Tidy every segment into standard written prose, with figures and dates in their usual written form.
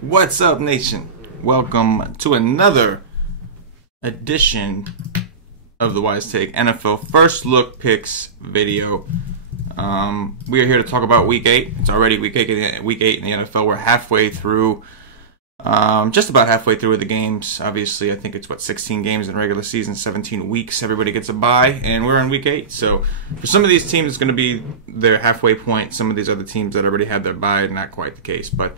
What's up, nation? Welcome to another edition of the Wise Take NFL First Look Picks video. We are here to talk about Week 8. It's already Week 8 in the NFL. We're halfway through, just about halfway through the games. Obviously, I think it's, 16 games in regular season, 17 weeks. Everybody gets a bye, and we're in Week 8. So for some of these teams, it's going to be their halfway point. Some of these other teams that already had their bye, not quite the case. But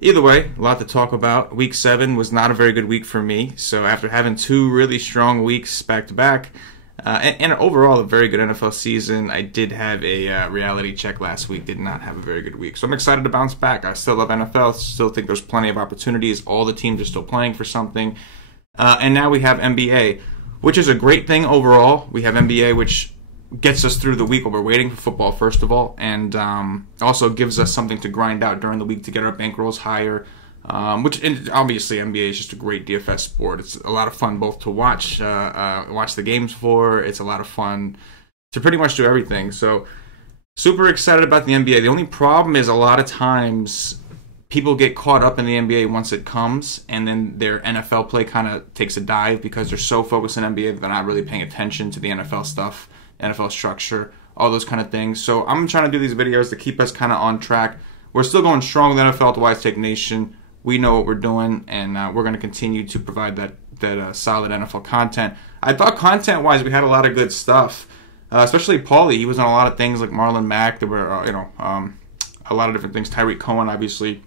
either way, a lot to talk about. Week 7 was not a very good week for me. So after having two really strong weeks back-to-back, and overall a very good NFL season, I did have a reality check last week. Did not have a very good week. So I'm excited to bounce back. I still love NFL. Still think there's plenty of opportunities. All the teams are still playing for something. And now we have NBA, which is a great thing overall. We have NBA, which gets us through the week while we're waiting for football, first of all, and also gives us something to grind out during the week to get our bankrolls higher, which obviously NBA is just a great DFS sport. It's a lot of fun both to watch the games for. It's a lot of fun to pretty much do everything. So super excited about the NBA. The only problem is a lot of times people get caught up in the NBA once it comes, and then their NFL play kind of takes a dive because they're so focused on NBA that they're not really paying attention to the NFL stuff, NFL structure, all those kind of things. So I'm trying to do these videos to keep us kind of on track. We're still going strong with NFL at the Wise Take Nation. We know what we're doing, and we're going to continue to provide that solid NFL content. I thought content-wise we had a lot of good stuff, especially Paulie. He was on a lot of things like Marlon Mack. There were a lot of different things. Tyreek Cohen, obviously,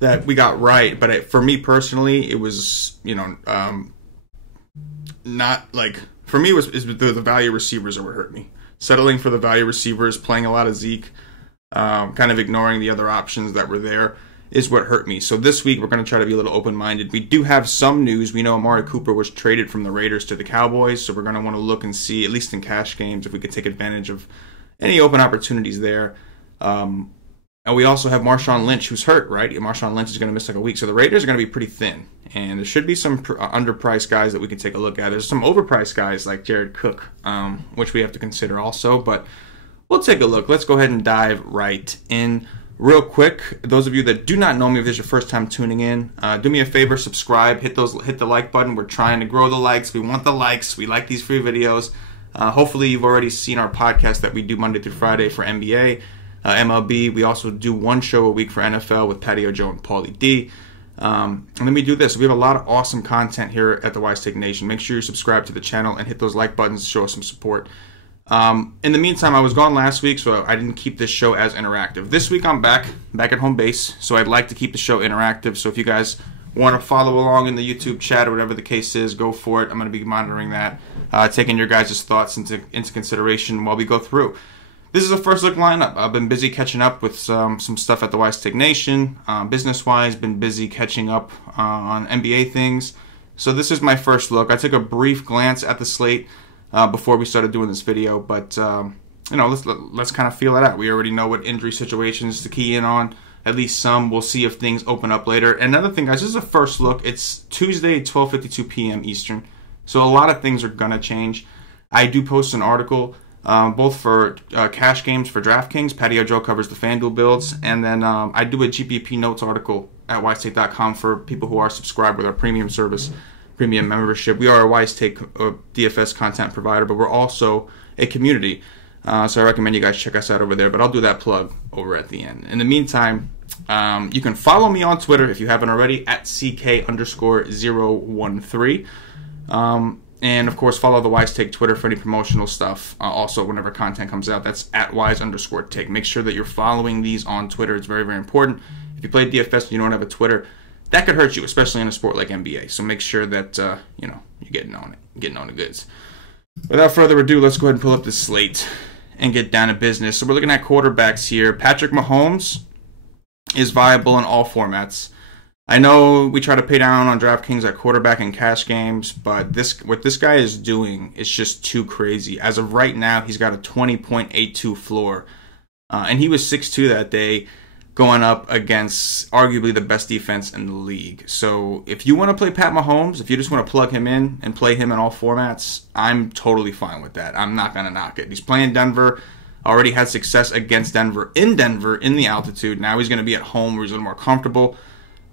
that we got right. But for me personally, it was not like. For me, is the value receivers that would hurt me. Settling for the value receivers, playing a lot of Zeke, kind of ignoring the other options that were there is what hurt me. So this week, we're going to try to be a little open-minded. We do have some news. We know Amari Cooper was traded from the Raiders to the Cowboys, so we're going to want to look and see, at least in cash games, if we could take advantage of any open opportunities there. And we also have Marshawn Lynch, who's hurt, right? Marshawn Lynch is going to miss like a week. So the Raiders are going to be pretty thin. And there should be some underpriced guys that we can take a look at. There's some overpriced guys like Jared Cook, which we have to consider also. But we'll take a look. Let's go ahead and dive right in. Real quick, those of you that do not know me, if this is your first time tuning in, do me a favor, subscribe, hit the like button. We're trying to grow the likes. We want the likes. We like these free videos. Hopefully you've already seen our podcast that we do Monday through Friday for NBA. MLB. We also do one show a week for NFL with Patio Joe and Paulie D. And let me do this. We have a lot of awesome content here at the Wise Take Nation. Make sure you subscribe to the channel and hit those like buttons to show us some support. In the meantime, I was gone last week, so I didn't keep this show as interactive. This week I'm back at home base, so I'd like to keep the show interactive. So if you guys want to follow along in the YouTube chat or whatever the case is, go for it. I'm going to be monitoring that, taking your guys' thoughts into consideration while we go through. This is a first look lineup. I've been busy catching up with some stuff at the Wise Take Nation. Business-wise, been busy catching up on NBA things. So this is my first look. I took a brief glance at the slate before we started doing this video, but let's kind of feel it out. We already know what injury situations to key in on, at least some. We'll see if things open up later. And another thing, guys, this is a first look. It's Tuesday, 12:52 p.m. Eastern, so a lot of things are gonna change. I do post an article. Both for cash games for DraftKings. Patio Joe covers the FanDuel builds. And then I do a GPP notes article at wisetake.com for people who are subscribed with our premium service, premium membership. We are a Wise Take DFS content provider, but we're also a community. So I recommend you guys check us out over there. But I'll do that plug over at the end. In the meantime, you can follow me on Twitter if you haven't already at CK_013. And, of course, follow the Wise Take Twitter for any promotional stuff. Also, whenever content comes out, that's at Wise_Take. Make sure that you're following these on Twitter. It's very, very important. If you play DFS and you don't have a Twitter, that could hurt you, especially in a sport like NBA. So make sure that, you're getting on the goods. Without further ado, let's go ahead and pull up the slate and get down to business. So we're looking at quarterbacks here. Patrick Mahomes is viable in all formats. I know we try to pay down on DraftKings at quarterback and cash games, but what this guy is doing is just too crazy. As of right now, he's got a 20.82 floor, and he was 6'2" that day. going up against arguably the best defense in the league. So if you want to play Pat Mahomes, if you just want to plug him in and play him in all formats, I'm totally fine with that. I'm not going to knock it. He's playing Denver, already had success against Denver in the altitude. Now he's going to be at home where he's a little more comfortable.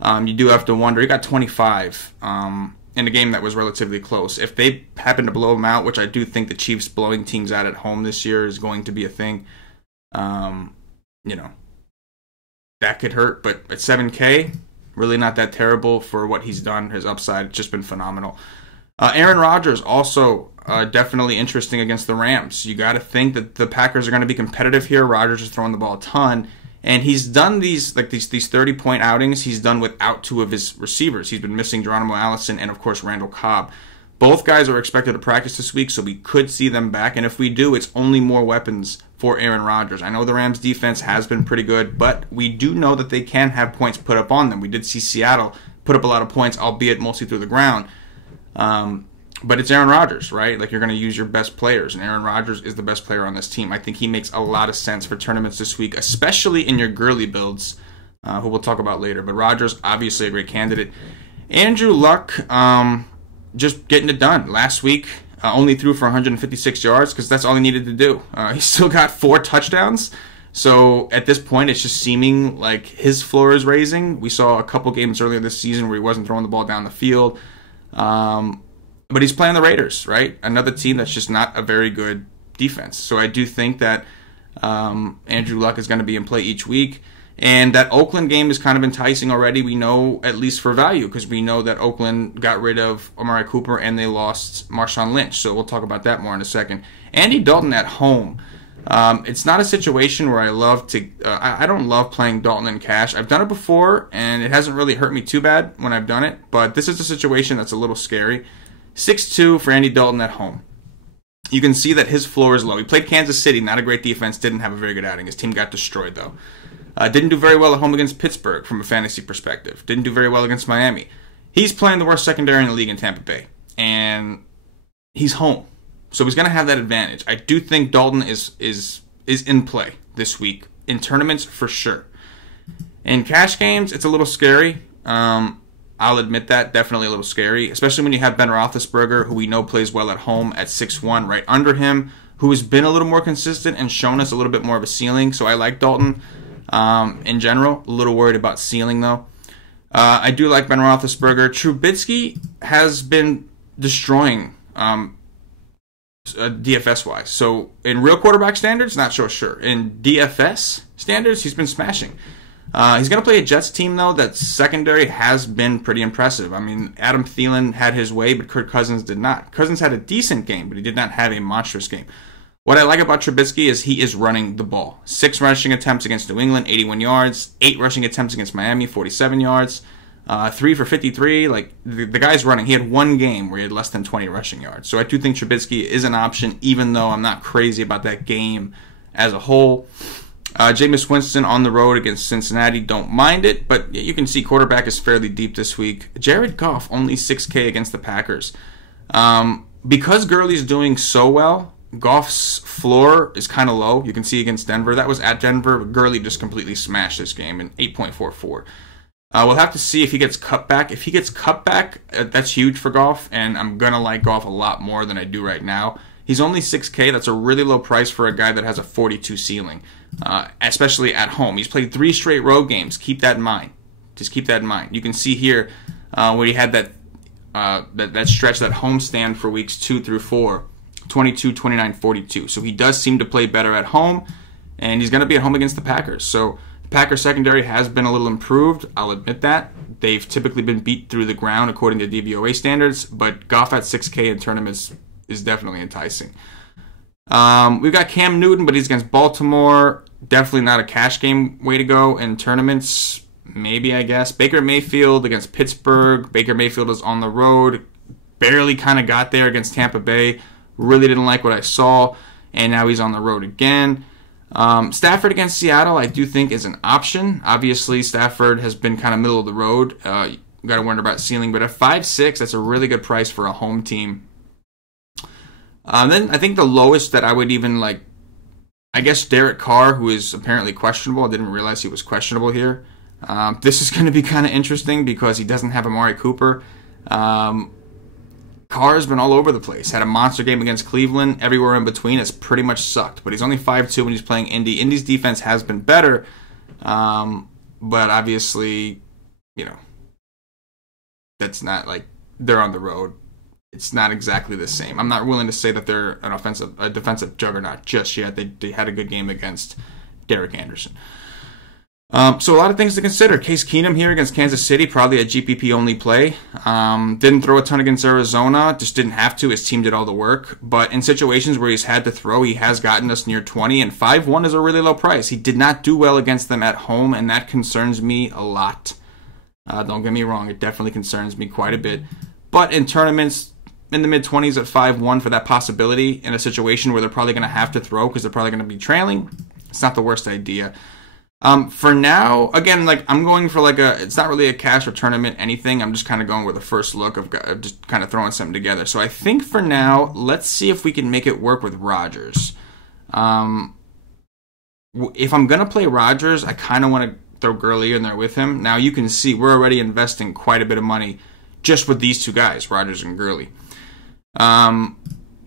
You do have to wonder, he got 25 in a game that was relatively close. If they happen to blow him out, which I do think the Chiefs blowing teams out at home this year is going to be a thing, that could hurt, but at 7K, really not that terrible for what he's done. His upside has just been phenomenal. Aaron Rodgers also definitely interesting against the Rams. You got to think that the Packers are going to be competitive here. Rodgers is throwing the ball a ton, and he's done these 30-point outings. He's done without two of his receivers. He's been missing Geronimo Allison and of course Randall Cobb. Both guys are expected to practice this week, so we could see them back. And if we do, it's only more weapons for Aaron Rodgers. I know the Rams' defense has been pretty good, but we do know that they can have points put up on them. We did see Seattle put up a lot of points, albeit mostly through the ground. But it's Aaron Rodgers, right? Like, you're going to use your best players, and Aaron Rodgers is the best player on this team. I think he makes a lot of sense for tournaments this week, especially in your Gurley builds, who we'll talk about later. But Rodgers, obviously a great candidate. Andrew Luck, just getting it done. Last week, only threw for 156 yards because that's all he needed to do. He still got 4 touchdowns. So at this point, it's just seeming like his floor is raising. We saw a couple games earlier this season where he wasn't throwing the ball down the field. But he's playing the Raiders, right? Another team that's just not a very good defense. So I do think that Andrew Luck is going to be in play each week. And that Oakland game is kind of enticing already. We know, at least for value, because we know that Oakland got rid of Amari Cooper and they lost Marshawn Lynch. So we'll talk about that more in a second. Andy Dalton at home. It's not a situation where I don't love playing Dalton in cash. I've done it before, and it hasn't really hurt me too bad when I've done it. But this is a situation that's a little scary. 6-2 for Andy Dalton at home. You can see that his floor is low. He played Kansas City, not a great defense, didn't have a very good outing. His team got destroyed, though. Didn't do very well at home against Pittsburgh from a fantasy perspective. Didn't do very well against Miami. He's playing the worst secondary in the league in Tampa Bay. And he's home. So he's going to have that advantage. I do think Dalton is in play this week. In tournaments, for sure. In cash games, it's a little scary. I'll admit that. Definitely a little scary. Especially when you have Ben Roethlisberger, who we know plays well at home at 6-1, right under him, who has been a little more consistent and shown us a little bit more of a ceiling. So I like Dalton. In general, a little worried about ceiling, though. I do like Ben Roethlisberger. Trubisky has been destroying DFS-wise. So in real quarterback standards, not so sure. In DFS standards, he's been smashing. He's going to play a Jets team, though, that secondary has been pretty impressive. I mean, Adam Thielen had his way, but Kirk Cousins did not. Cousins had a decent game, but he did not have a monstrous game. What I like about Trubisky is he is running the ball. 6 rushing attempts against New England, 81 yards. 8 rushing attempts against Miami, 47 yards. 3 for 53. Like, the guy's running. He had one game where he had less than 20 rushing yards. So I do think Trubisky is an option, even though I'm not crazy about that game as a whole. Jameis Winston on the road against Cincinnati, don't mind it, but you can see quarterback is fairly deep this week. Jared Goff, only 6K against the Packers. Because Gurley's doing so well, Goff's floor is kind of low. You can see against Denver. That was at Denver. Gurley just completely smashed this game in 8.44. We'll have to see if he gets cut back. If he gets cut back, that's huge for Goff, and I'm going to like Goff a lot more than I do right now. He's only 6K. That's a really low price for a guy that has a 42 ceiling, especially at home. He's played 3 straight road games. Keep that in mind. Just keep that in mind. You can see here where he had that stretch, that homestand for weeks 2 through 4, 22, 29, 42. So he does seem to play better at home, and he's going to be at home against the Packers. So the Packers secondary has been a little improved. I'll admit that. They've typically been beat through the ground according to DVOA standards, but Goff at 6K in tournaments is definitely enticing. We've got Cam Newton, but he's against Baltimore. Definitely not a cash game way to go in tournaments. Maybe, I guess. Baker Mayfield against Pittsburgh. Baker Mayfield is on the road. Barely kind of got there against Tampa Bay. Really didn't like what I saw. And now he's on the road again. Stafford against Seattle, I do think, is an option. Obviously, Stafford has been kind of middle of the road. You got to wonder about ceiling. But at 5.6, that's a really good price for a home team. Then I think the lowest that I would even I guess Derek Carr, who is apparently questionable. I didn't realize he was questionable here. This is going to be kind of interesting because he doesn't have Amari Cooper. Carr's been all over the place. Had a monster game against Cleveland. Everywhere in between, it's pretty much sucked. But he's only 5'2" when he's playing Indy. Indy's defense has been better. But obviously, that's not like they're on the road. It's not exactly the same. I'm not willing to say that they're a defensive juggernaut just yet. They had a good game against Derek Anderson. So a lot of things to consider. Case Keenum here against Kansas City, probably a GPP only play. Didn't throw a ton against Arizona, just didn't have to. His team did all the work. But in situations where he's had to throw, he has gotten us near 20, and 5-1 is a really low price. He did not do well against them at home, and that concerns me a lot. Don't get me wrong, it definitely concerns me quite a bit. But in tournaments, in the mid-20s at 5-1 for that possibility in a situation where they're probably going to have to throw because they're probably going to be trailing, it's not the worst idea. For now, again, I'm going for it's not really a cash or tournament anything. I'm just kind of going with a first look of just kind of throwing something together. So I think for now, let's see if we can make it work with Rodgers. If I'm going to play Rodgers, I kind of want to throw Gurley in there with him. Now you can see we're already investing quite a bit of money just with these two guys, Rodgers and Gurley.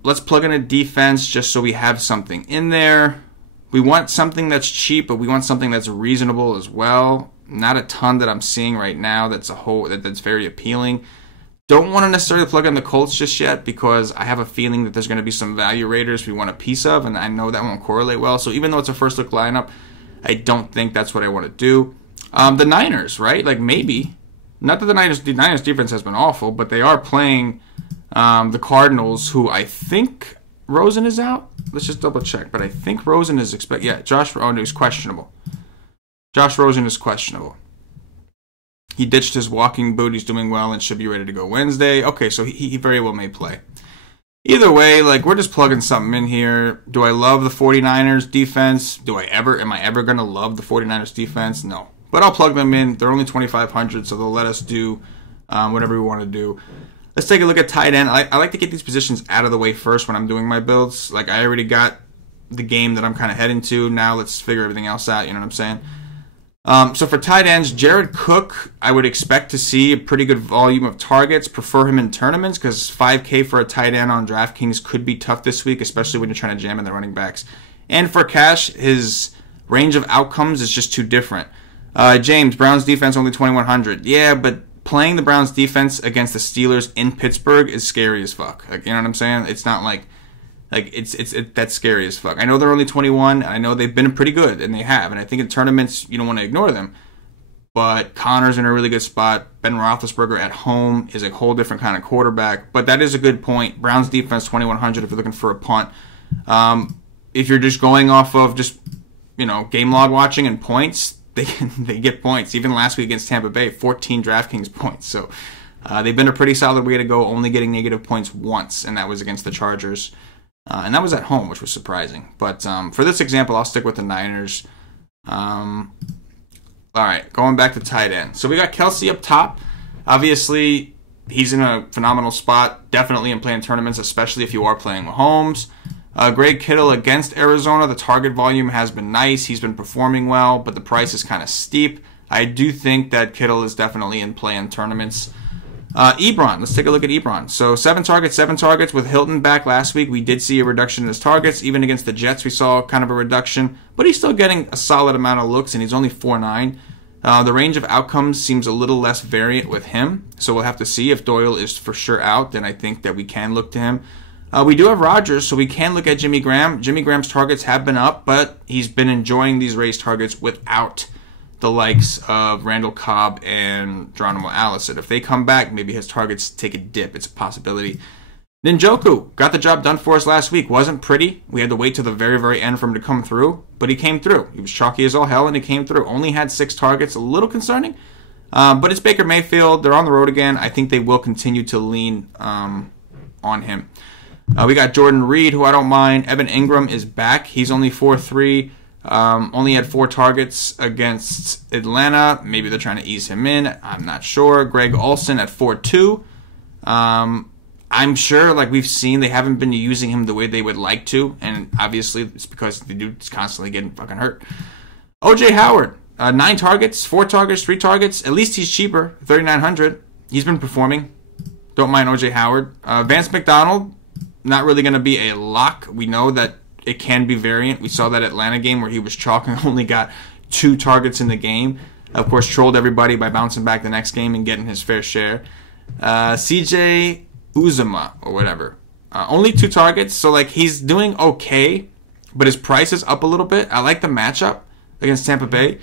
Let's plug in a defense just so we have something in there. We want something that's cheap, but we want something that's reasonable as well. Not a ton that I'm seeing right now that's very appealing. Don't want to necessarily plug in the Colts just yet because I have a feeling that there's going to be some value raiders we want a piece of, and I know that won't correlate well. So even though it's a first look lineup, I don't think that's what I want to do. The Niners, right? Maybe. Not that the Niners defense has been awful, but they are playing the Cardinals, who I think Rosen is out. Let's just double check. But I think Rosen is expected. Yeah, he's questionable. Josh Rosen is questionable. He ditched his walking boot. He's doing well and should be ready to go Wednesday. Okay, so he very well may play. Either way, we're just plugging something in here. Do I love the 49ers defense? Am I ever going to love the 49ers defense? No. But I'll plug them in. They're only 2,500, so they'll let us do whatever we want to do. Let's take a look at tight end. I like to get these positions out of the way first when I'm doing my builds. I already got the game that I'm kind of heading to. Now let's figure everything else out. You know what I'm saying? So for tight ends, Jared Cook, I would expect to see a pretty good volume of targets. Prefer him in tournaments because $5K for a tight end on DraftKings could be tough this week, especially when you're trying to jam in the running backs. And for cash, his range of outcomes is just too different. James, Browns defense only 2,100. Yeah, but playing the Browns defense against the Steelers in Pittsburgh is scary as fuck. You know what I'm saying? It's not that's scary as fuck. I know they're only 21, and I know they've been pretty good, and they have. And I think in tournaments, you don't want to ignore them. But Connor's in a really good spot. Ben Roethlisberger at home is a whole different kind of quarterback. But that is a good point. Browns defense 2,100 if you're looking for a punt. If you're just going off of game log watching and points, they get points. Even last week against Tampa Bay, 14 DraftKings points. So they've been a pretty solid way to go, only getting negative points once, and that was against the Chargers. And that was at home, which was surprising. But for this example, I'll stick with the Niners. All right, going back to tight end. So we got Kelsey up top. Obviously, he's in a phenomenal spot, definitely in playing tournaments, especially if you are playing Mahomes. Greg Kittle against Arizona, the target volume has been nice. He's been performing well, but the price is kind of steep. I do think that Kittle is definitely in play in tournaments. Ebron, let's take a look at Ebron. So 7 targets with Hilton back last week. We did see a reduction in his targets. Even against the Jets, we saw kind of a reduction, but he's still getting a solid amount of looks, and he's only 4.9. The range of outcomes seems a little less variant with him, so we'll have to see. If Doyle is for sure out, then I think that we can look to him. We do have Rodgers, so we can look at Jimmy Graham. Jimmy Graham's targets have been up, but he's been enjoying these raised targets without the likes of Randall Cobb and Geronimo Allison. If they come back, maybe his targets take a dip. It's a possibility. Njoku got the job done for us last week. Wasn't pretty. We had to wait till the very, very end for him to come through, but he came through. He was chalky as all hell, and he came through. Only had 6 targets. A little concerning, but it's Baker Mayfield. They're on the road again. I think they will continue to lean on him. We got Jordan Reed, who I don't mind. Evan Ingram is back. He's only 4.3. Only had 4 targets against Atlanta. Maybe they're trying to ease him in. I'm not sure. Greg Olsen at 4.2. I'm sure, like we've seen, they haven't been using him the way they would like to, and obviously it's because the dude's constantly getting fucking hurt. O.J. Howard, 9 targets, 4 targets, 3 targets. At least he's cheaper, $3,900. He's been performing. Don't mind O.J. Howard. Vance McDonald, not really going to be a lock. We know that it can be variant. We saw that Atlanta game where he was chalk and only got 2 targets in the game. Of course, trolled everybody by bouncing back the next game and getting his fair share. CJ Uzama or whatever. Only 2 targets, so like he's doing okay, but his price is up a little bit. I like the matchup against Tampa Bay.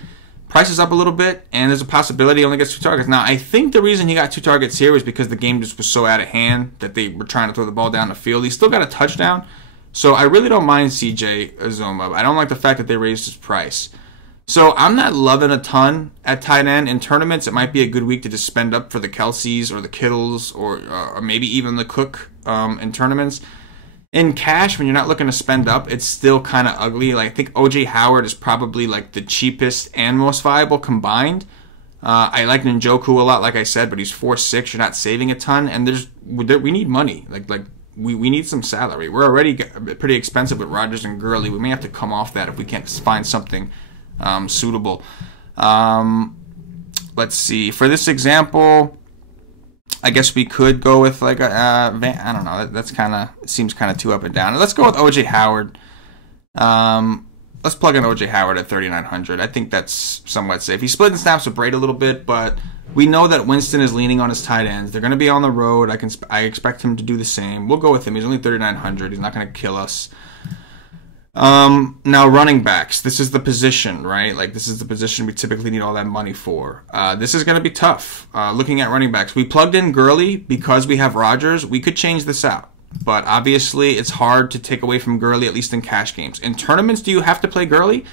Price is up a little bit, and there's a possibility he only gets 2 targets. Now, I think the reason he got 2 targets here was because the game just was so out of hand that they were trying to throw the ball down the field. He still got a touchdown, so I really don't mind CJ Uzama. I don't like the fact that they raised his price. So I'm not loving a ton at tight end. In tournaments, it might be a good week to just spend up for the Kelseys or the Kittles or maybe even the Cook in tournaments. In cash, when you're not looking to spend up, it's still kind of ugly. Like I think O.J. Howard is probably like the cheapest and most viable combined. I like Njoku a lot, like I said, but he's 4.6. You're not saving a ton, and we need money. We need some salary. We're already pretty expensive with Rodgers and Gurley. We may have to come off that if we can't find something suitable. Let's see. For this example, I guess we could go with like a I don't know. That's kind of seems kind of too up and down. Let's go with O.J. Howard. Let's plug in O.J. Howard at 3,900. I think that's somewhat safe. He's splitting snaps with Braid a little bit, but we know that Winston is leaning on his tight ends. They're going to be on the road. I expect him to do the same. We'll go with him. He's only 3,900. He's not going to kill us. Now running backs. This is the position, right? Like this is the position we typically need all that money for. This is going to be tough. Looking at running backs, we plugged in Gurley because we have Rodgers. We could change this out, but obviously it's hard to take away from Gurley, at least in cash games. In tournaments, do you have to play Gurley?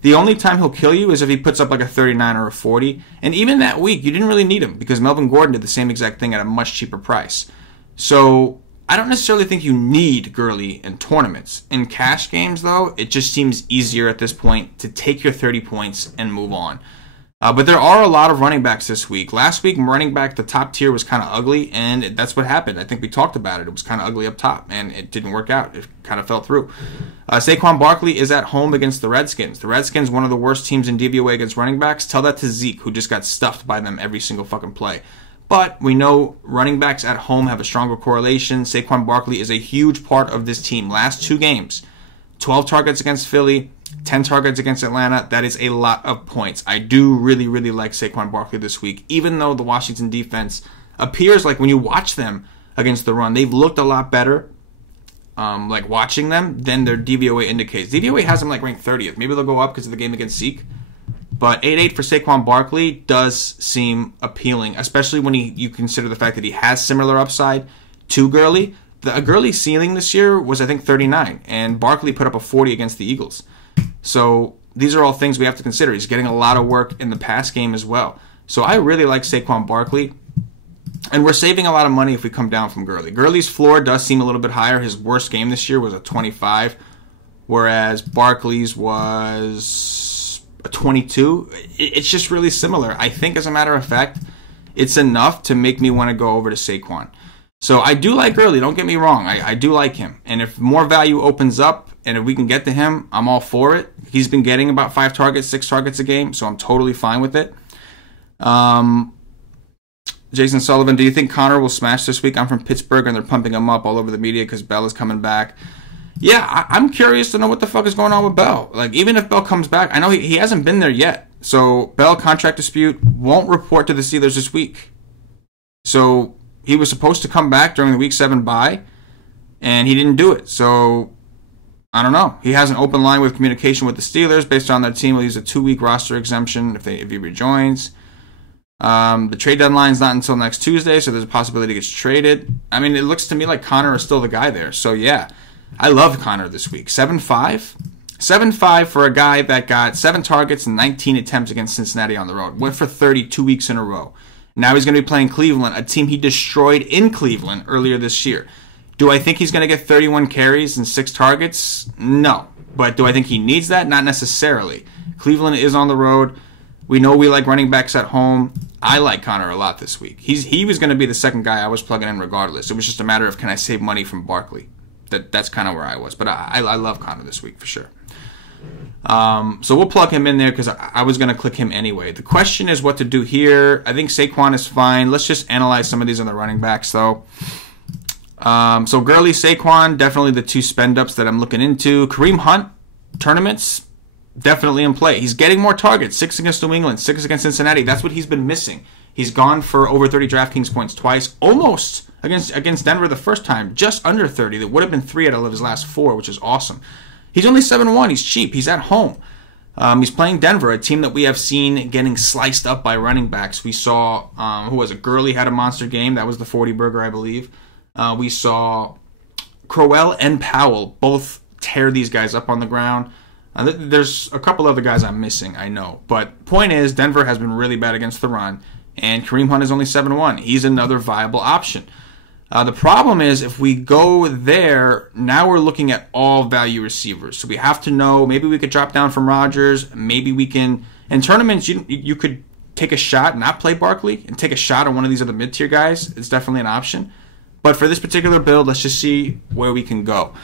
The only time he'll kill you is if he puts up like a 39 or a 40. And even that week, you didn't really need him because Melvin Gordon did the same exact thing at a much cheaper price. So I don't necessarily think you need Gurley in tournaments. In cash games, though, it just seems easier at this point to take your 30 points and move on. But there are a lot of running backs this week. Last week, running back, the top tier was kind of ugly, and that's what happened. I think we talked about it. It was kind of ugly up top, and it didn't work out. It kind of fell through. Saquon Barkley is at home against the Redskins. The Redskins, one of the worst teams in DVOA against running backs. Tell that to Zeke, who just got stuffed by them every single fucking play. But we know running backs at home have a stronger correlation. Saquon Barkley is a huge part of this team. Last 2 games, 12 targets against Philly, 10 targets against Atlanta. That is a lot of points. I do really, really like Saquon Barkley this week, even though the Washington defense appears like when you watch them against the run, they've looked a lot better, like watching them, than their DVOA indicates. DVOA has them like ranked 30th. Maybe they'll go up because of the game against Zeke. But 8.8 for Saquon Barkley does seem appealing, especially when you consider the fact that he has similar upside to Gurley. The Gurley ceiling this year was, I think, 39, and Barkley put up a 40 against the Eagles. So these are all things we have to consider. He's getting a lot of work in the pass game as well. So I really like Saquon Barkley, and we're saving a lot of money if we come down from Gurley. Gurley's floor does seem a little bit higher. His worst game this year was a 25, whereas Barkley's was a 22. It's just really similar. I think, as a matter of fact, it's enough to make me want to go over to Saquon. So I do like Gurley, don't get me wrong. I do like him. And if more value opens up, and if we can get to him, I'm all for it. He's been getting about 5 targets, 6 targets a game, so I'm totally fine with it. Jason Sullivan, do you think Connor will smash this week? I'm from Pittsburgh, and they're pumping him up all over the media because Bell is coming back. Yeah, I'm curious to know what the fuck is going on with Bell. Like, even if Bell comes back, I know he hasn't been there yet. So, Bell contract dispute, won't report to the Steelers this week. So, he was supposed to come back during the Week 7 bye, and he didn't do it. So, I don't know. He has an open line with communication with the Steelers. Based on their team, will use a 2-week roster exemption if he rejoins. The trade deadline's not until next Tuesday, so there's a possibility he gets traded. I mean, it looks to me like Connor is still the guy there. So, yeah. I love Connor this week. 7.5? 7.5 for a guy that got 7 targets and 19 attempts against Cincinnati on the road. Went for 30 2 weeks in a row. Now he's going to be playing Cleveland, a team he destroyed in Cleveland earlier this year. Do I think he's going to get 31 carries and 6 targets? No. But do I think he needs that? Not necessarily. Cleveland is on the road. We know we like running backs at home. I like Connor a lot this week. He was going to be the second guy I was plugging in regardless. It was just a matter of, can I save money from Barkley? That's kind of where I was. But I love Connor this week for sure. So we'll plug him in there because I was going to click him anyway. The question is what to do here. I think Saquon is fine. Let's just analyze some of these other running backs, though. So Gurley, Saquon, definitely the two spend-ups that I'm looking into. Kareem Hunt, tournaments, definitely in play. He's getting more targets. 6 against New England, 6 against Cincinnati. That's what he's been missing. He's gone for over 30 DraftKings points twice. Almost against Denver the first time. Just under 30. That would have been 3 out of his last 4, which is awesome. He's only 7-1. He's cheap. He's at home. He's playing Denver, a team that we have seen getting sliced up by running backs. We saw, who was it? Gurley had a monster game. That was the 40 burger, I believe. We saw Crowell and Powell both tear these guys up on the ground. There's a couple other guys I'm missing, I know. But point is, Denver has been really bad against the run, and Kareem Hunt is only 7-1. He's another viable option. The problem is, if we go there, now we're looking at all value receivers. So we have to know, maybe we could drop down from Rodgers. Maybe we can, in tournaments, you could take a shot, not play Barkley, and take a shot on one of these other mid-tier guys. It's definitely an option. But for this particular build, let's just see where we can go.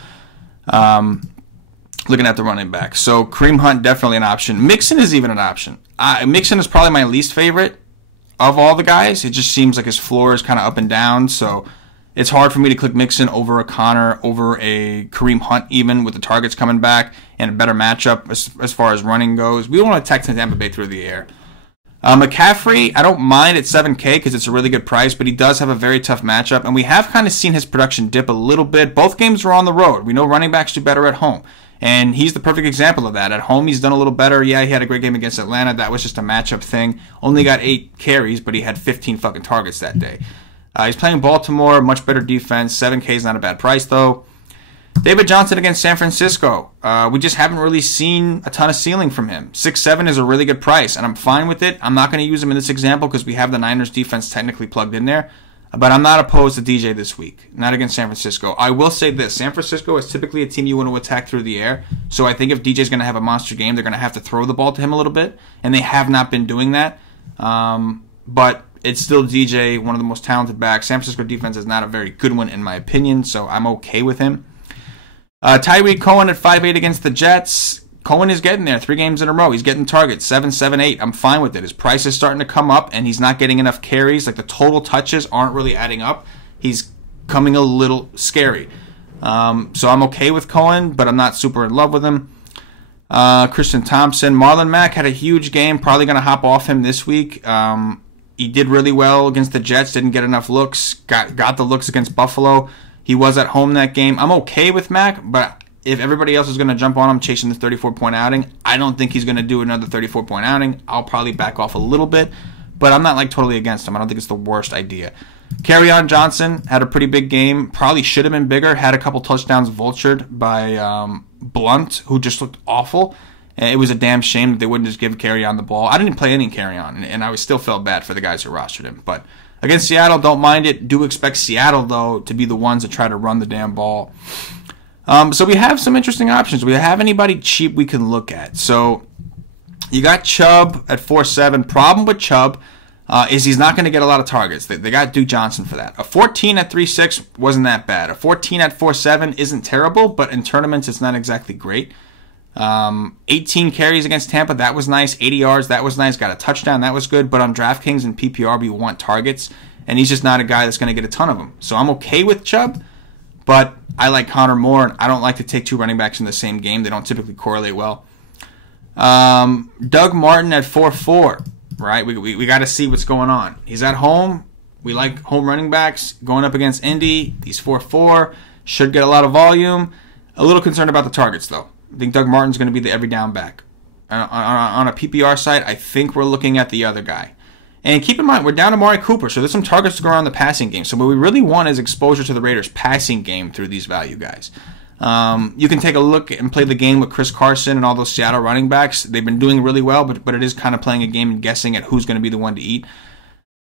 Looking at the running back. So Kareem Hunt, definitely an option. Mixon is even an option. Mixon is probably my least favorite of all the guys. It just seems like his floor is kind of up and down. So it's hard for me to click Mixon over a Connor, over a Kareem Hunt even, with the targets coming back and a better matchup as far as running goes. We want to attack Tampa Bay through the air. McCaffrey, I don't mind at 7K because it's a really good price, but he does have a very tough matchup, and we have kind of seen his production dip a little bit. Both games were on the road. We know running backs do better at home, and he's the perfect example of that. At home, he's done a little better. Yeah, he had a great game against Atlanta. That was just a matchup thing. Only got 8 carries, but he had 15 fucking targets that day. He's playing Baltimore, much better defense. 7K is not a bad price, though. David Johnson against San Francisco. We just haven't really seen a ton of ceiling from him. 6-7 is a really good price, and I'm fine with it. I'm not going to use him in this example because we have the Niners defense technically plugged in there. But I'm not opposed to DJ this week. Not against San Francisco. I will say this. San Francisco is typically a team you want to attack through the air. So I think if DJ's going to have a monster game, they're going to have to throw the ball to him a little bit. And they have not been doing that. But it's still DJ, one of the most talented backs. San Francisco defense is not a very good one in my opinion, so I'm okay with him. Tyreek Cohen at 5-8 against the Jets. Cohen is getting there 3 games in a row. He's getting targets, 7, 7, 8. I'm fine with it. His price is starting to come up, and he's not getting enough carries. Like, the total touches aren't really adding up. He's coming a little scary. So I'm okay with Cohen, but I'm not super in love with him. Christian Thompson. Marlon Mack had a huge game. Probably going to hop off him this week. He did really well against the Jets. Didn't get enough looks. Got the looks against Buffalo. He was at home that game. I'm okay with Mack, but if everybody else is going to jump on him chasing the 34-point outing, I don't think he's going to do another 34-point outing. I'll probably back off a little bit, but I'm not like totally against him. I don't think it's the worst idea. Kerryon Johnson had a pretty big game. Probably should have been bigger. Had a couple touchdowns vultured by Blunt, who just looked awful. And it was a damn shame that they wouldn't just give Kerryon the ball. I didn't play any Kerryon, and I still felt bad for the guys who rostered him. But against Seattle, don't mind it. Do expect Seattle, though, to be the ones that try to run the damn ball. So we have some interesting options. We have anybody cheap we can look at. So you got Chubb at 4-7. Problem with Chubb is he's not going to get a lot of targets. They got Duke Johnson for that. A 14 at 3-6 wasn't that bad. A 14 at 4-7 isn't terrible, but in tournaments it's not exactly great. 18 carries against Tampa, that was nice. 80 yards, that was nice. Got a touchdown, that was good. But on DraftKings and PPR, we want targets, and he's just not a guy that's going to get a ton of them. So I'm okay with Chubb, but I like Connor more, and I don't like to take 2 running backs in the same game. They don't typically correlate well. Doug Martin at 4-4, right? We got to see what's going on. He's at home. We like home running backs going up against Indy. He's 4-4. Should get a lot of volume. A little concerned about the targets, though. I think Doug Martin's going to be the every down back. On a PPR side, I think we're looking at the other guy. And keep in mind, we're down to Amari Cooper, so there's some targets to go around the passing game. So what we really want is exposure to the Raiders' passing game through these value guys. You can take a look and play the game with Chris Carson and all those Seattle running backs. They've been doing really well, but it is kind of playing a game and guessing at who's going to be the one to eat.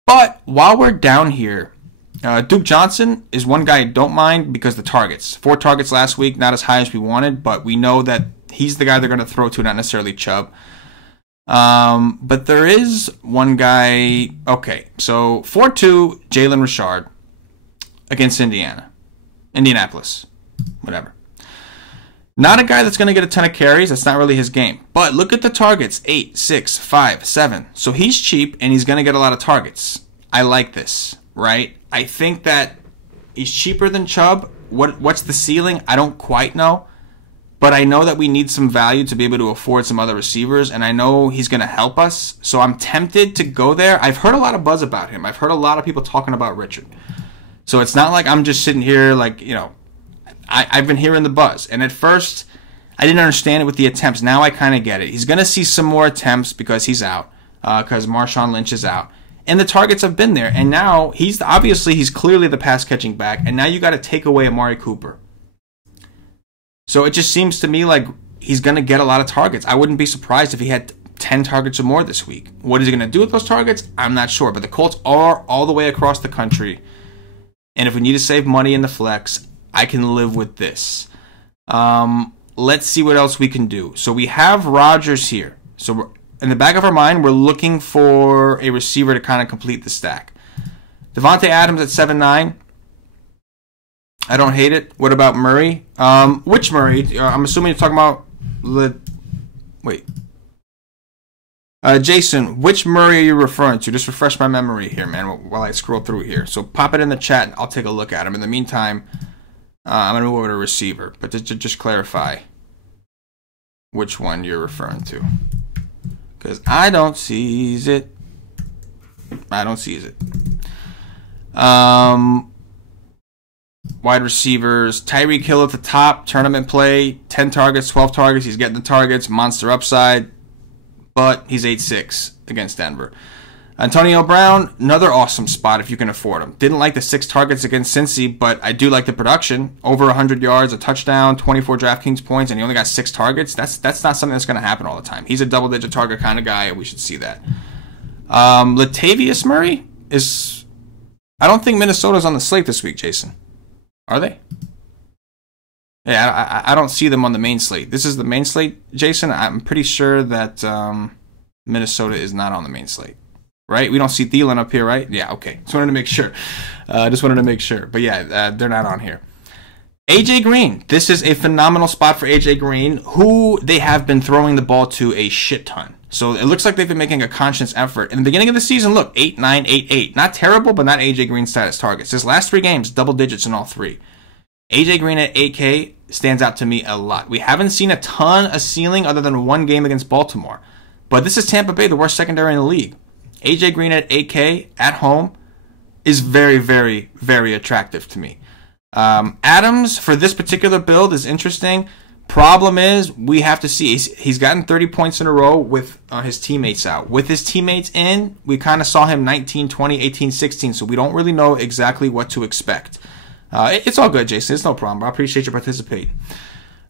But while we're down here, Duke Johnson is one guy I don't mind because the targets. 4 targets last week, not as high as we wanted, but we know that he's the guy they're going to throw to, not necessarily Chubb. But there is one guy. Okay, so 4-2 Jalen Richard against Indianapolis, whatever. Not a guy that's going to get a ton of carries. That's not really his game. But look at the targets: 8, 6, 5, 7. So he's cheap and he's going to get a lot of targets. I like this, right? I think that he's cheaper than Chubb. What's the ceiling? I don't quite know. But I know that we need some value to be able to afford some other receivers, and I know he's going to help us. So I'm tempted to go there. I've heard a lot of buzz about him. I've heard a lot of people talking about Richard. So it's not like I'm just sitting here like, I've been hearing the buzz. And at first, I didn't understand it with the attempts. Now I kind of get it. He's going to see some more attempts because he's out, because Marshawn Lynch is out. And the targets have been there. And now he's clearly the pass-catching back. And now you got to take away Amari Cooper. So it just seems to me like he's going to get a lot of targets. I wouldn't be surprised if he had 10 targets or more this week. What is he going to do with those targets? I'm not sure. But the Colts are all the way across the country. And if we need to save money in the flex, I can live with this. Let's see what else we can do. So we have Rodgers here. So in the back of our mind, we're looking for a receiver to kind of complete the stack. Devontae Adams at 7-9. I don't hate it. What about Murray? Which Murray? I'm assuming you're talking about... Jason, which Murray are you referring to? Just refresh my memory here, man, while I scroll through here. So pop it in the chat, and I'll take a look at him. In the meantime, I'm going to move over to receiver. But to just clarify which one you're referring to. Because I don't seize it. Wide receivers, Tyreek Hill at the top, tournament play, 10 targets, 12 targets. He's getting the targets, monster upside, but he's 8-6 against Denver. Antonio Brown, another awesome spot if you can afford him. Didn't like the 6 targets against Cincy, but I do like the production. Over 100 yards, a touchdown, 24 DraftKings points, and he only got 6 targets. That's not something that's going to happen all the time. He's a double-digit target kind of guy, and we should see that. Latavius Murray is... I don't think Minnesota's on the slate this week, Jason. Are they? Yeah, I don't see them on the main slate. This is the main slate, Jason. I'm pretty sure that Minnesota is not on the main slate, right? We don't see Thielen up here, right? Yeah, okay. Just wanted to make sure. But yeah, they're not on here. AJ Green. This is a phenomenal spot for AJ Green, who they have been throwing the ball to a shit ton. So it looks like they've been making a conscious effort. In the beginning of the season, look, 8, 9, 8, 8. Not terrible, but not AJ Green status targets. His last 3 games, double digits in all 3. AJ Green at 8K stands out to me a lot. We haven't seen a ton of ceiling other than 1 game against Baltimore. But this is Tampa Bay, the worst secondary in the league. AJ Green at 8K at home is very, very, very attractive to me. Adams, for this particular build, is interesting. Problem is, we have to see. He's gotten 30 points in a row with his teammates out. With his teammates in, we kind of saw him 19, 20, 18, 16, so we don't really know exactly what to expect. It's all good, Jason. It's no problem. I appreciate you participating.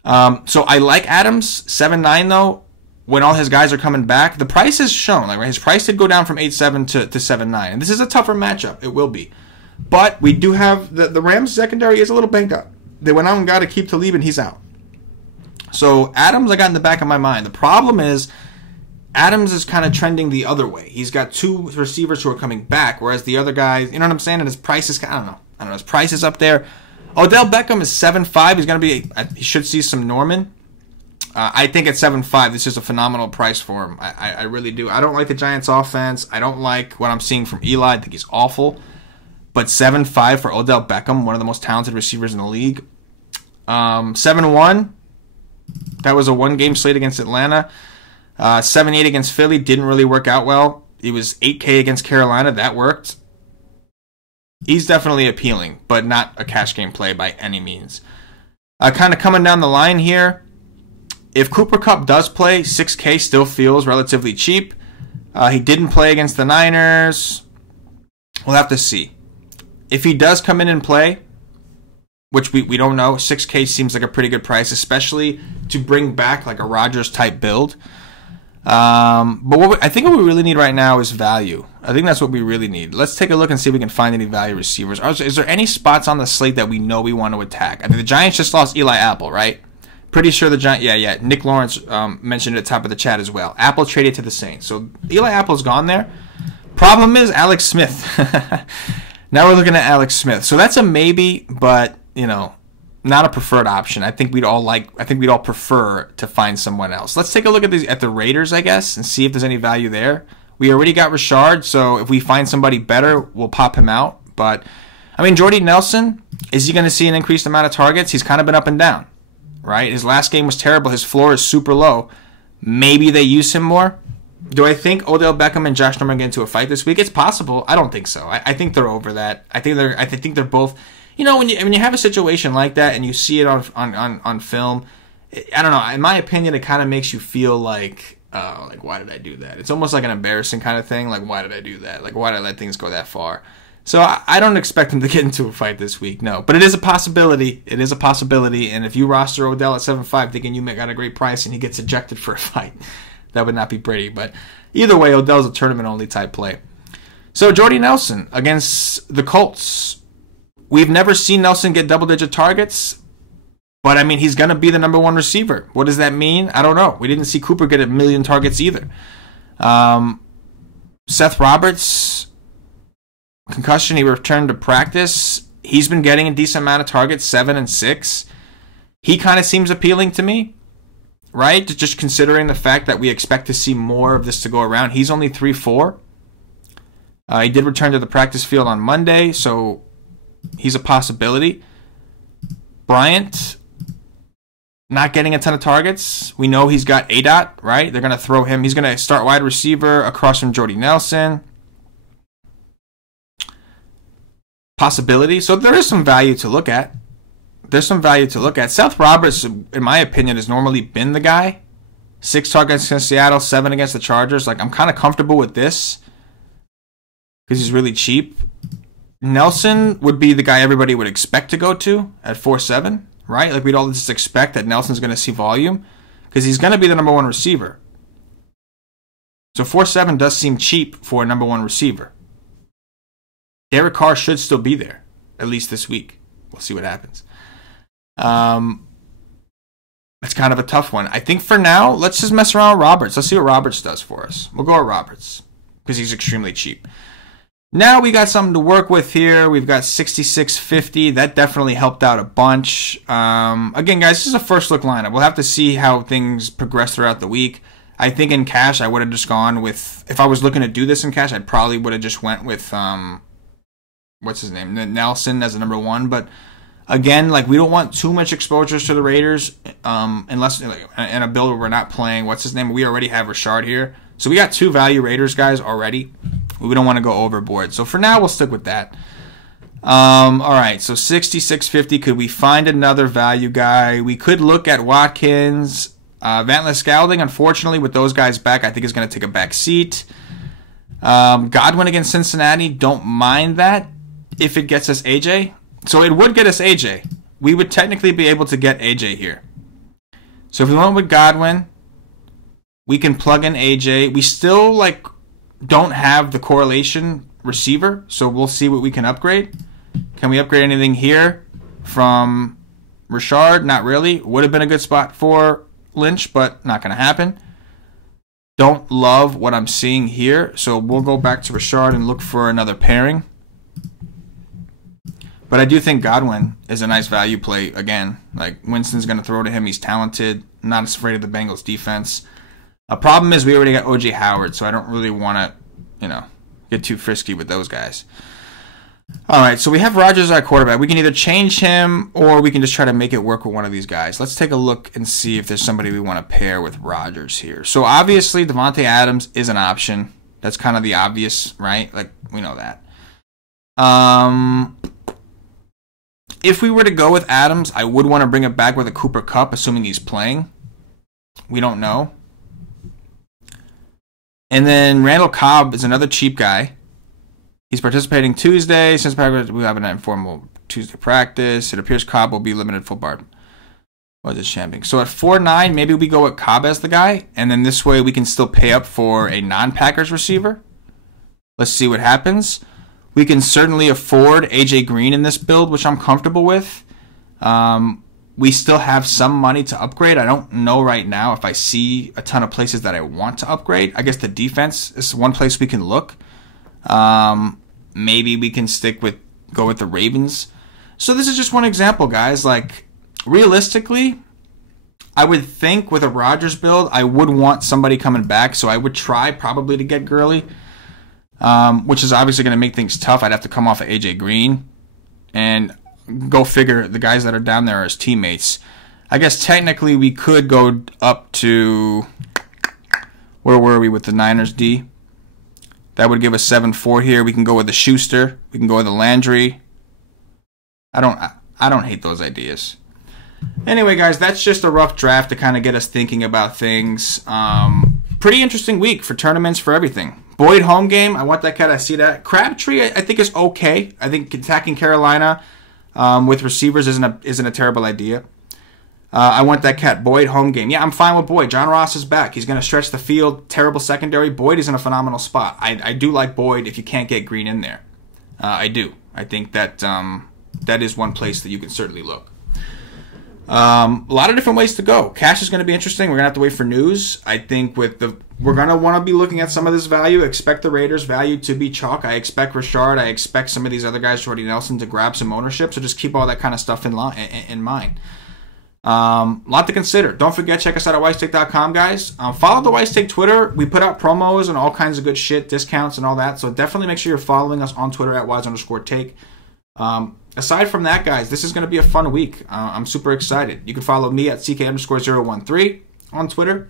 So I like Adams, 7-9, though. When all his guys are coming back, the price is shown. Like, his price did go down from 8-7 to 7-9, and this is a tougher matchup. It will be. But we do have the Rams secondary is a little banged up. They went out and got to keep Talib, and he's out. So Adams, I got in the back of my mind. The problem is Adams is kind of trending the other way. He's got 2 receivers who are coming back, whereas the other guys, you know what I'm saying? And his price is, I don't know. His price is up there. Odell Beckham is 7.5. He's going to be, he should see some Norman. I think at 7.5, this is a phenomenal price for him. I really do. I don't like the Giants' offense. I don't like what I'm seeing from Eli. I think he's awful. But 7.5 for Odell Beckham, one of the most talented receivers in the league. 7-1. That was a 1-game slate against Atlanta. 7-8 against Philly didn't really work out well. He was 8K against Carolina. That worked. He's definitely appealing, but not a cash game play by any means. Kind of coming down the line here. If Cooper Kupp does play, 6K still feels relatively cheap. He didn't play against the Niners. We'll have to see. If he does come in and play, which we don't know, 6K seems like a pretty good price, especially to bring back like a Rodgers-type build. But I think what we really need right now is value. I think that's what we really need. Let's take a look and see if we can find any value receivers. Is there any spots on the slate that we know we want to attack? I mean, the Giants just lost Eli Apple, right? Pretty sure the Giants, yeah. Nick Lawrence mentioned at the top of the chat as well. Apple traded to the Saints. So Eli Apple's gone there. Problem is Alex Smith. Now we're looking at Alex Smith. So that's a maybe, but, you know, not a preferred option. I think we'd all prefer to find someone else. Let's take a look at the Raiders, I guess, and see if there's any value there. We already got Richard, so if we find somebody better, we'll pop him out. But, I mean, Jordy Nelson, is he going to see an increased amount of targets? He's kind of been up and down, right? His last game was terrible. His floor is super low. Maybe they use him more. Do I think Odell Beckham and Josh Norman get into a fight this week? It's possible. I don't think so. I think they're over that. I think they're both. You know, when you have a situation like that and you see it on film, I don't know. In my opinion, it kind of makes you feel like why did I do that? It's almost like an embarrassing kind of thing. Like, why did I do that? Like, why did I let things go that far? So I don't expect him to get into a fight this week, no. But it is a possibility. It is a possibility. And if you roster Odell at 7.5 thinking you got a great price and he gets ejected for a fight, that would not be pretty. But either way, Odell's a tournament-only type play. So Jordy Nelson against the Colts. We've never seen Nelson get double-digit targets. But, I mean, he's going to be the number one receiver. What does that mean? I don't know. We didn't see Cooper get 1 million targets either. Seth Roberts, concussion, he returned to practice. He's been getting a decent amount of targets, 7 and 6. He kind of seems appealing to me, right? Just considering the fact that we expect to see more of this to go around. He's only 3-4. He did return to the practice field on Monday, so he's a possibility. Bryant, not getting a ton of targets. We know he's got ADOT, right? They're going to throw him. He's going to start wide receiver across from Jordy Nelson. Possibility. So there is some value to look at. Seth Roberts, in my opinion, has normally been the guy. 6 targets against Seattle, 7 against the Chargers. Like, I'm kind of comfortable with this because he's really cheap. Nelson would be the guy everybody would expect to go to at 4.7, right? Like, we'd all just expect that Nelson's going to see volume because he's going to be the number one receiver. So 4.7 does seem cheap for a number one receiver. Derek Carr should still be there, at least this week. We'll see what happens. It's kind of a tough one. I think for now, let's just mess around with Roberts. Let's see what Roberts does for us. We'll go with Roberts because he's extremely cheap. Now we got something to work with here. We've got 66.50. That definitely helped out a bunch. Again, guys, this is a first look lineup. We'll have to see how things progress throughout the week. I think in cash, I would have just gone with, if I was looking to do this in cash, I probably would have just went with, what's his name? Nelson as a number one. But again, like, we don't want too much exposures to the Raiders, unless, like, in a build where we're not playing, what's his name? We already have Richard here. So we got 2 value Raiders guys already. We don't want to go overboard. So for now, we'll stick with that. All right, so 66.50. Could we find another value guy? We could look at Watkins. Vantless Scalding, unfortunately, with those guys back, I think is going to take a back seat. Godwin against Cincinnati, don't mind that if it gets us AJ. So it would get us AJ. We would technically be able to get AJ here. So if we went with Godwin, we can plug in AJ. We still, like, don't have the correlation receiver, so we'll see what we can upgrade. Can we upgrade anything here from Richard? Not really. Would have been a good spot for Lynch, but not going to happen. Don't love what I'm seeing here, so we'll go back to Richard and look for another pairing. But I do think Godwin is a nice value play again. Like, Winston's going to throw to him. He's talented. Not as afraid of the Bengals defense. A problem is we already got O.J. Howard, so I don't really want to, get too frisky with those guys. All right, so we have Rodgers as our quarterback. We can either change him or we can just try to make it work with one of these guys. Let's take a look and see if there's somebody we want to pair with Rodgers here. So obviously Devontae Adams is an option. That's kind of the obvious, right? Like, we know that. If we were to go with Adams, I would want to bring it back with a Cooper Kupp, assuming he's playing. We don't know. And then Randall Cobb is another cheap guy. He's participating Tuesday. Since we have an informal Tuesday practice, it appears Cobb will be limited full bar. What is it, champing? So at 4.9, maybe we go with Cobb as the guy, and then this way we can still pay up for a non-Packers receiver. Let's see what happens. We can certainly afford AJ Green in this build, which I'm comfortable with. we still have some money to upgrade. I don't know right now if I see a ton of places that I want to upgrade. I guess the defense is one place we can look. Maybe we can go with the Ravens. So this is just one example, guys. Like, realistically, I would think with a Rodgers build, I would want somebody coming back. So I would try probably to get Gurley, which is obviously going to make things tough. I'd have to come off of AJ Green, and go figure, the guys that are down there are his teammates. I guess technically we could go up to, where were we with the Niners D? That would give us 7-4 here. We can go with the Schuster. We can go with the Landry. I don't hate those ideas. Anyway, guys, that's just a rough draft to kind of get us thinking about things. Pretty interesting week for tournaments, for everything. Boyd home game, I want that cat. I see that. Crabtree, I think is okay. I think attacking Carolina with receivers isn't a terrible idea. I want that cat. Boyd home game. Yeah, I'm fine with Boyd. John Ross is back. He's going to stretch the field. Terrible secondary. Boyd is in a phenomenal spot. I do like Boyd if you can't get Green in there. I do. I think that that is one place that you can certainly look. A lot of different ways to go. Cash is going to be interesting. We're going to have to wait for news. I think we're going to want to be looking at some of this value. Expect the Raiders value to be chalk. I expect Rashard. I expect some of these other guys, Jordy Nelson, to grab some ownership. So just keep all that kind of stuff in mind. Lot to consider. Don't forget, check us out at wisestake.com, guys. Follow the Wisestake Twitter. We put out promos and all kinds of good shit, discounts and all that. So definitely make sure you're following us on Twitter at wise_take. Aside from that, guys, this is going to be a fun week. I'm super excited. You can follow me at CK_013 on Twitter.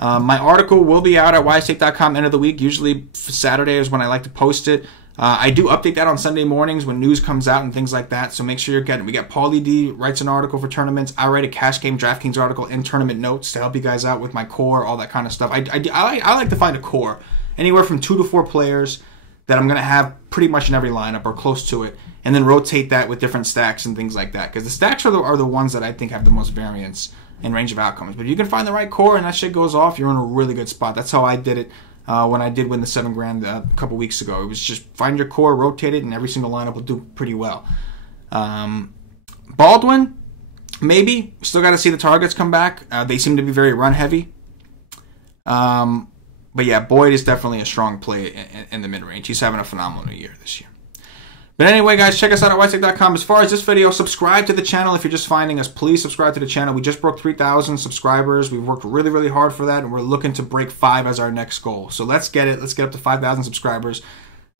My article will be out at wisestake.com end of the week. Usually Saturday is when I like to post it. I do update that on Sunday mornings when news comes out and things like that. So make sure you're getting. We got Paulie D writes an article for tournaments. I write a cash game DraftKings article and tournament notes to help you guys out with my core, all that kind of stuff. I like to find a core, anywhere from 2 to 4 players that I'm going to have pretty much in every lineup or close to it, and then rotate that with different stacks and things like that. Because the stacks are the ones that I think have the most variance and range of outcomes. But if you can find the right core and that shit goes off, you're in a really good spot. That's how I did it when I did win the $7,000 a couple weeks ago. It was just find your core, rotate it, and every single lineup will do pretty well. Baldwin, maybe. Still got to see the targets come back. They seem to be very run heavy. But yeah, Boyd is definitely a strong play in the mid-range. He's having a phenomenal year this year. But anyway, guys, check us out at wisestake.com. As far as this video, subscribe to the channel if you're just finding us. Please subscribe to the channel. We just broke 3,000 subscribers. We've worked really, really hard for that, and we're looking to break 5 as our next goal. So let's get it. Let's get up to 5,000 subscribers.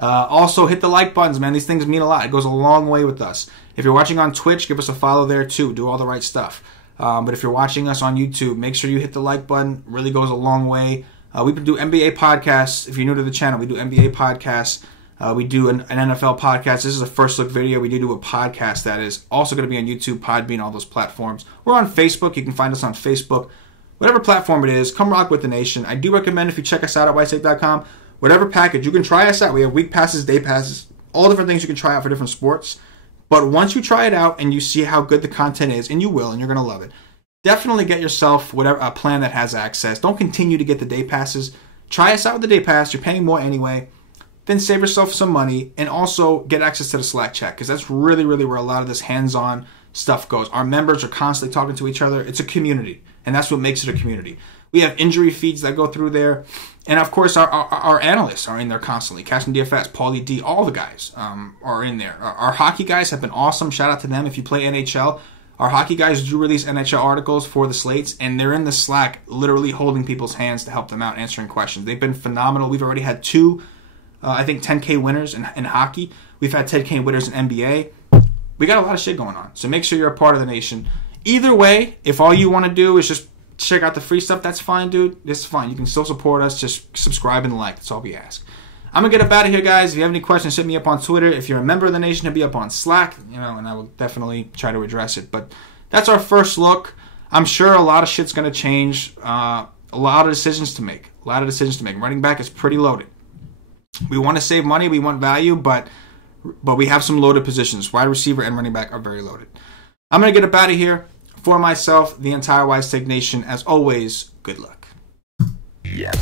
Also, hit the like buttons, man. These things mean a lot. It goes a long way with us. If you're watching on Twitch, give us a follow there, too. Do all the right stuff. But if you're watching us on YouTube, make sure you hit the like button. It really goes a long way. We do NBA podcasts. If you're new to the channel, we do NBA podcasts. We do an NFL podcast. This is a first look video. We do a podcast that is also going to be on YouTube, Podbean, all those platforms. We're on Facebook. You can find us on Facebook. Whatever platform it is, come rock with the nation. I do recommend if you check us out at wisestake.com, whatever package, you can try us out. We have week passes, day passes, all different things you can try out for different sports. But once you try it out and you see how good the content is, and you will, and you're going to love it, definitely get yourself a plan that has access. Don't continue to get the day passes. Try us out with the day pass. You're paying more anyway. Then save yourself some money and also get access to the Slack chat, because that's really, really where a lot of this hands-on stuff goes. Our members are constantly talking to each other. It's a community, and that's what makes it a community. We have injury feeds that go through there. And, of course, our analysts are in there constantly. Casting DFS, Paulie D, all the guys are in there. Our hockey guys have been awesome. Shout out to them. If you play NHL, our hockey guys do release NHL articles for the slates, and they're in the Slack literally holding people's hands to help them out, answering questions. They've been phenomenal. We've already had 2 I think 10K winners in hockey. We've had 10K winners in NBA. We got a lot of shit going on. So make sure you're a part of the nation. Either way, if all you want to do is just check out the free stuff, that's fine, dude. It's fine. You can still support us. Just subscribe and like. That's all we ask. I'm going to get up out of here, guys. If you have any questions, hit me up on Twitter. If you're a member of the nation, hit me up on Slack, and I will definitely try to address it. But that's our first look. I'm sure a lot of shit's going to change. A lot of decisions to make. Running back is pretty loaded. We want to save money, we want value, but we have some loaded positions. Wide receiver and running back are very loaded. I'm going to get up out of here. For myself, the entire Wisestake Nation, as always, good luck. Yeah.